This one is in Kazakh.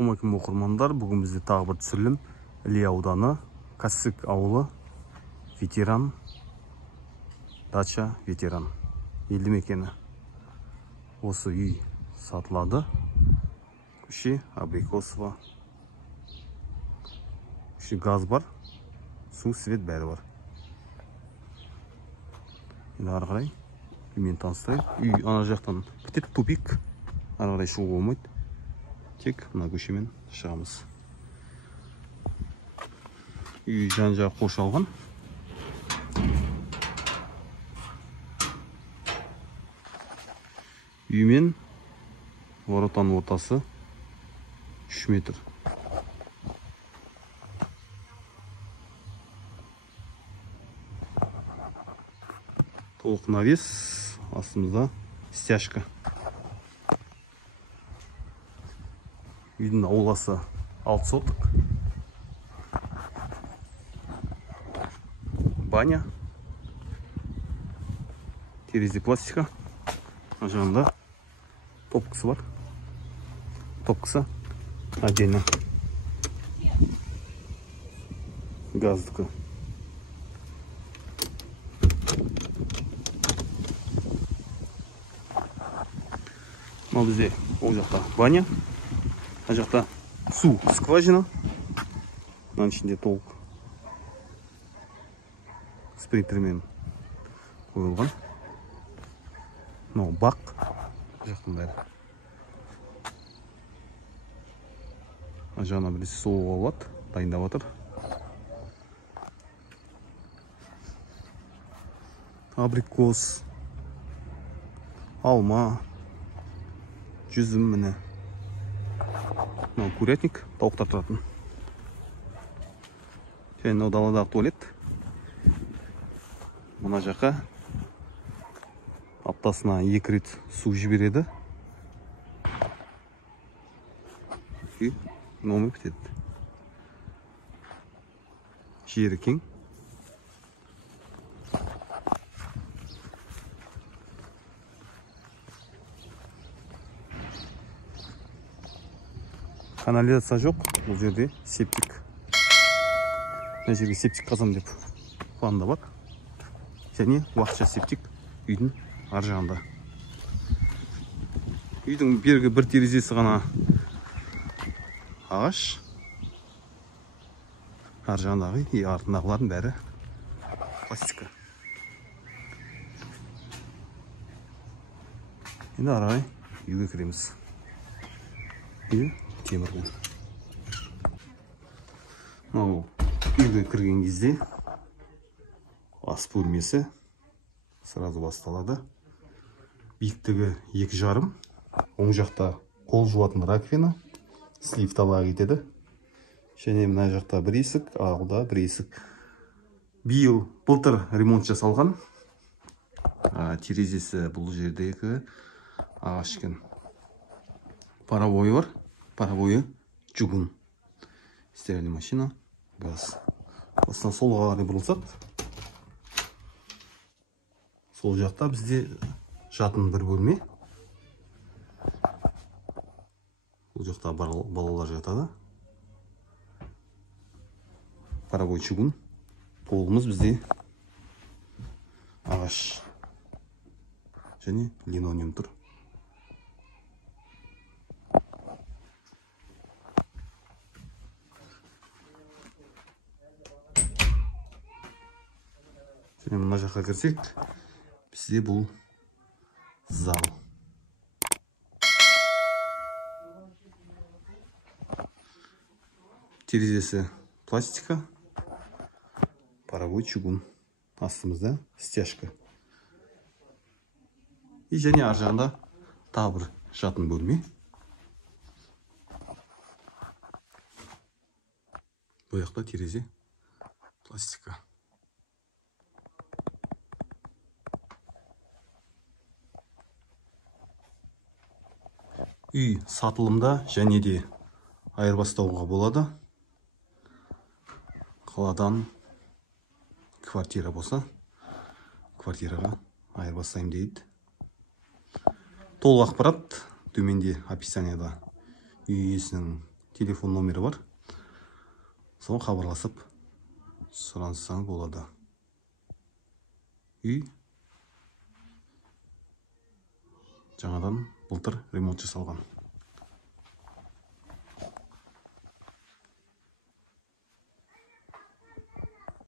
Омаким оқырмандар, бүгін бізде тағы бір түсірілім. Іле ауданы, Кәсік ауылы, ветеран, дача ветеран елді мекені. Осы үй сатылады. Көше Абрикосова. Көше газ бар, су, свет бәрі бар. Енді ары қарай үймен таныстырайық. Үй ана жақтан бітет, тупик. Ары қарай шығуға болмайды. Тек мына көшемен шығамыз. Үй жан-жағы қоршалған. Үймен воротаның ортасы 3 метр. Толық навес, астымызда стяжка. Үйдің ауласы 6 соток. Баня. Терезе пластика. Жағында топкасы бар. Топкасы отдельно. Газдікі. Мынау бізде ол жақта баня. Ана жақта су скважина. Мынаның ішінде толық спринтермен қойылған. Мынау бақ. Жақтың бәрі. Ана жағына біресе суға болады, дайындап жатыр. Абрикос, алма, жүзім міне. Мынау курятник, тауықтар тұратын. Және мынау даладағы туалет. Мына жаққа аптасына 2 рет су жібереді. Номер бітеді. Жері кең. Канализация жоқ, бұл жерде септик. Мына жерге септик қазан деп планда бар. Және уақытша септик үйдің ар жағында. Үйдің бергі бір терезесі ғана ағаш. Ар жағындағы и артындағылардың бәрі пластика. Енді ары қарай үйге кіреміз. Үй темірмен. Мынау үйге кірген кезде ас бөлмесі сразу басталады. Биіктігі 2,5. Оң жақта қол жуатын раковина, слив табағы кетеді. Және мына жақта бір есік, алда бір есік. Былтыр ремонт жасалған. Терезесі бұл жердегі ағаш екен. Паровой бар. Паровойы чугун. Стиральная машина, газ. Осыдан солға қарай бұрылсақ. Сол жақта бізде жатын бір бөлме. Бұл жақта балалар жатады. Паровой чугун. Полымыз бізде ағаш. Және линолеум тұр. Және мына жаққа кірсек, бізде бұл зал. Терезесі пластика, паровой чугун. Астымызда стяжка. И және ар жағында тағы бір жатын бөлме. Бұл жақта терезе пластика. Үй сатылымда және де айырбастауға болады. Қаладан квартира болса, квартираға айырбастаймын дейді. Толық ақпарат төменде описанияда үй иесінің телефон номері бар. Соған хабарласып сұрансаң болады. Үй жаңадан былтыр ремонт жасалған.